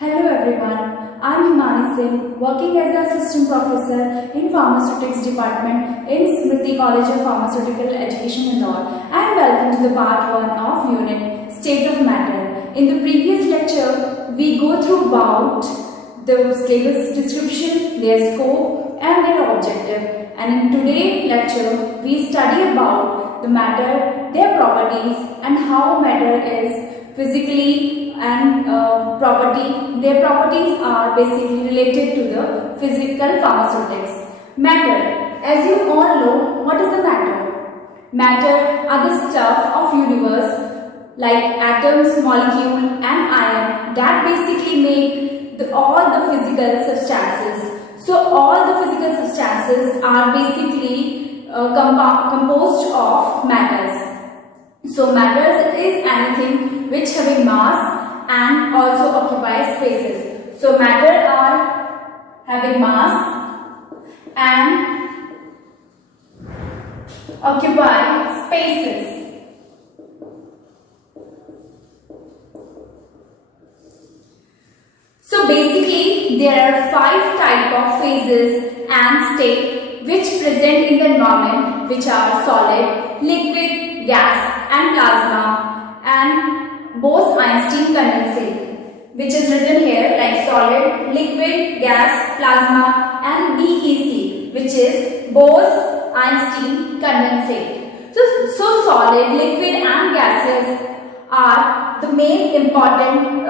Hello everyone, I am Himani Singh, working as an assistant professor in Pharmaceutics department in Smriti College of Pharmaceutical Education Indore, and welcome to the part 1 of unit State of Matter. In the previous lecture, we go through about the syllabus description, their scope and their objective, and in today's lecture, we study about the matter, their properties and how matter is physically and their properties are basically related to the physical pharmaceutics. Matter, as you all know, what is the matter? Matter are the stuff of universe like atoms, molecule and ion that basically make all the physical substances. So all the physical substances are basically composed of matters. So matters is anything which have a mass and also occupy spaces. So matter are having mass and occupy spaces. So basically there are 5 types of phases and state which present in the environment, which are solid, liquid, gas and plasma, and Bose-Einstein condensate, which is written here like solid, liquid, gas, plasma, and BEC, which is Bose-Einstein condensate. So solid, liquid and gases are the main important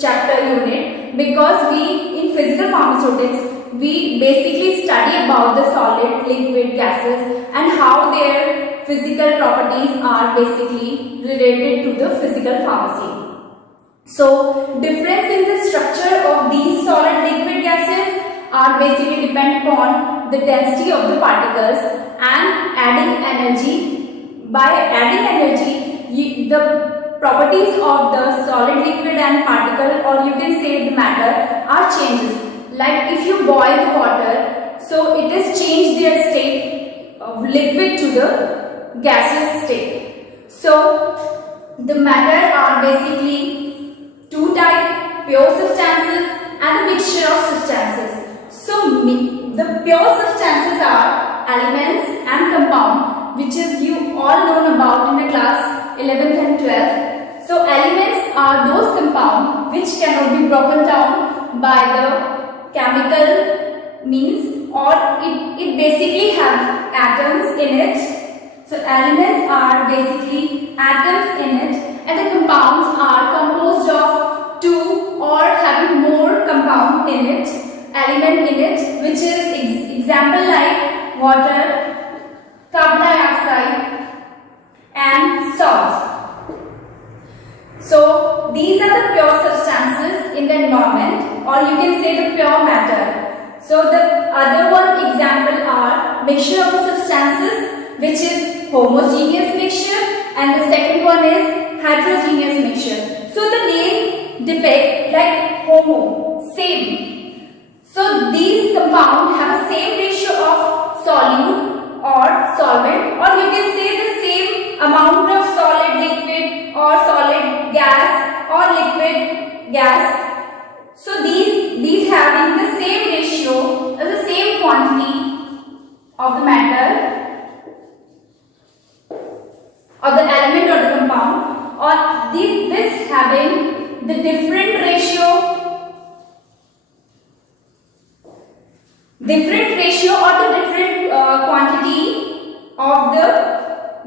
chapter unit, because we in physical pharmaceutics we basically study about the solid, liquid, gases and how their physical properties are basically related to the physical pharmacy. So difference in the structure of these solid, liquid, gases are basically depend upon the density of the particles and adding energy. By adding energy, the properties of the solid, liquid and particle, or you can say the matter, are changes. Like if you boil the water, so it has changed their state of liquid to the gaseous state. So the matter are basically 2 types, pure substances and a mixture of substances. So the pure substances are elements and compound, which is you all known about in the class 11th and 12th. So elements are those compounds which cannot be broken down by the chemical means, or it basically have atoms in it. So elements are basically atoms in it, and the compounds are composed of 2 or having more compound in it, element in it, which is example like water, carbon dioxide and salt. So these are the pure substances in the environment, or you can say the pure matter. So the other one example are mixture of substances, which is homogeneous mixture, and the second one is heterogeneous mixture. So the name depict like homo, same. So these compounds have the same ratio of solute or solvent, or you can say the same amount of solid liquid or solid gas or liquid gas. So these having the same ratio, the same quantity of the matter or the element or the compound, or this having the different ratio or the different quantity of the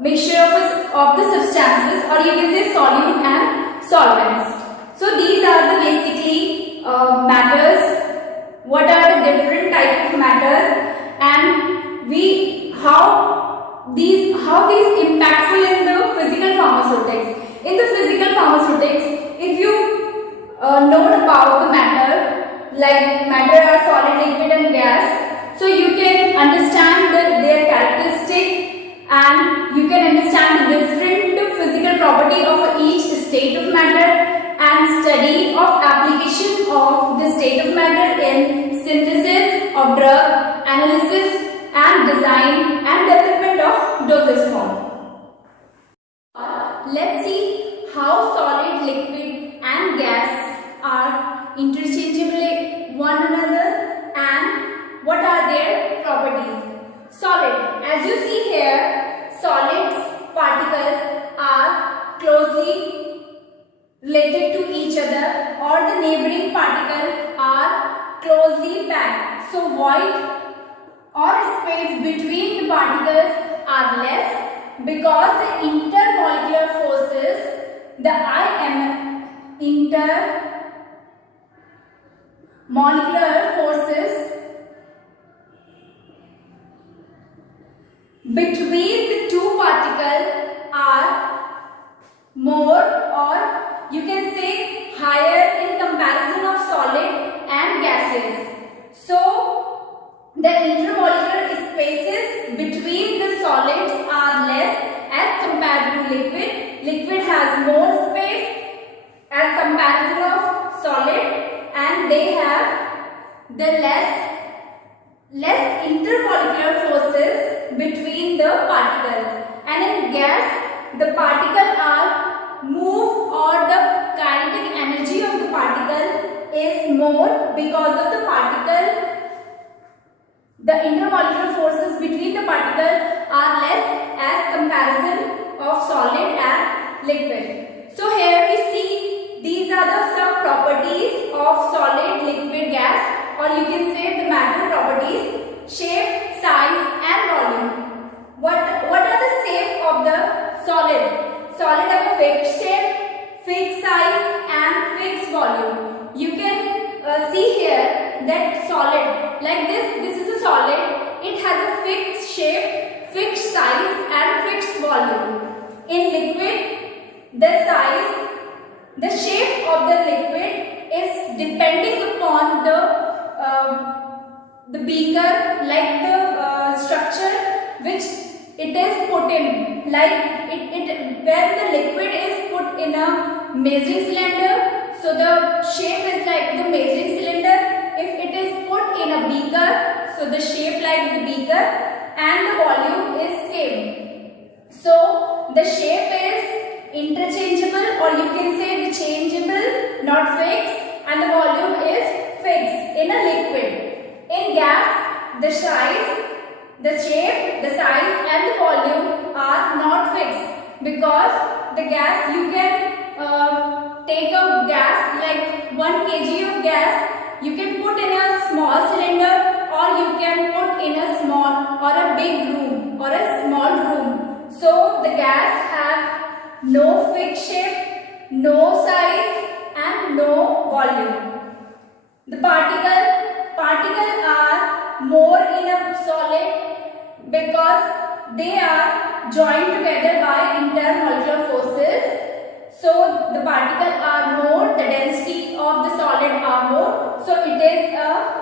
mixture of the substances, or you can say solute and solvents. So these are the basically matters. What are the different types of matters, and how these impactful in the physical pharmaceutics. In the physical pharmaceutics, if you know about the matter, like matter are solid, liquid and gas, so you can understand their characteristic, and you can understand the different physical property of each state of matter, and study of application of the state of matter in synthesis of drug, analysis and design and development of dosage form. Let's see how solid, liquid and gas are interchangeable one another, and what are their properties? Solid. As you see here, solids particles are closely related to each other, or the neighboring particles are closely packed. So void or space between the particles are less because the intermolecular forces, the intermolecular forces between the two particles are more, or you can say higher, in comparison of solid and gases. So the intermolecular spaces between the solids are less as compared to liquid. Liquid has more space as comparison of solid, and they have the less intermolecular forces between the particles. And in gas, the particles are moved, or the kinetic energy of the particle is more because of the particle. The intermolecular forces between the particles are less as comparison of solid and liquid. So here we see these are the some properties of solid, liquid, gas, or you can say the matter properties: shape, size and volume. What are the shape of the solid? Solid have a fixed shape, fixed size and fixed volume. You can see here that solid, like this is a solid. It has a fixed shape, fixed size and fixed volume. In liquid, the shape of the liquid is depending upon the beaker, like the structure which it is put in. Like when the liquid is put in a measuring cylinder, so the shape is like the measuring cylinder. If it is put in a beaker, so the shape like the beaker, and the volume is same. So the shape is interchangeable, or you can say the changeable, not fixed, and the volume is fixed in a liquid. In gas, the shape, the size and the volume are not fixed, because the gas, you can take a gas like 1 kg of gas, you can put in a small cylinder, or you can put in a small or a big room or a small room. So the gas have no fixed shape, no size and no volume. The particles are more in a solid because they are joined together by intermolecular forces. So the particles are more, the density of the solid are more, so it is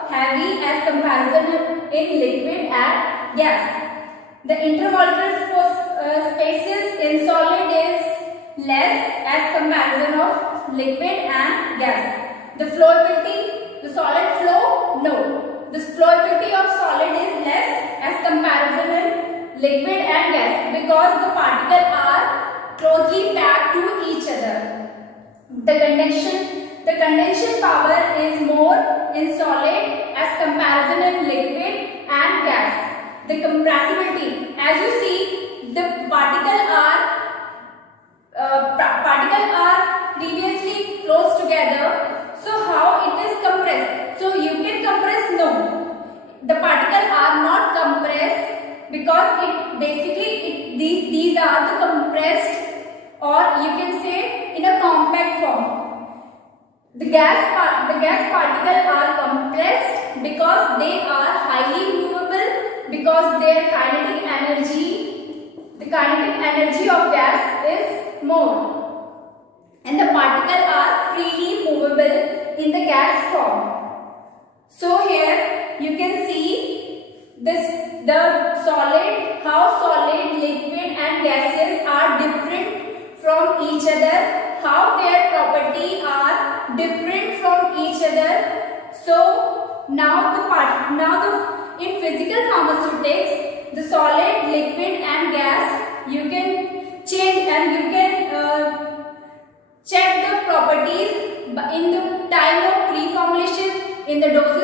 heavy as comparison in liquid and gas. The intermolecular spaces in solid is less as comparison of liquid and gas. The flowability, the solid flow, no. The flowability of solid is less as comparison in liquid and gas, because the particles are closely packed to each other. The condension power is more in solid as comparison in liquid and gas. The compressibility, as you see, the particles are previously close together. So how it is compressed? So you can compress? No. The particles are not compressed, because these are the compressed, or you can say in a compact form. The gas particles are compressed because they are highly movable, because their kinetic energy of gas is more, and the particles are freely movable in the gas form. So here you can see the solid, how solid, liquid and gases are different from each other, how their properties are different from each other. So in physical pharmaceutics, the solid, liquid and gas, you can change and you can check the properties in the in the dosage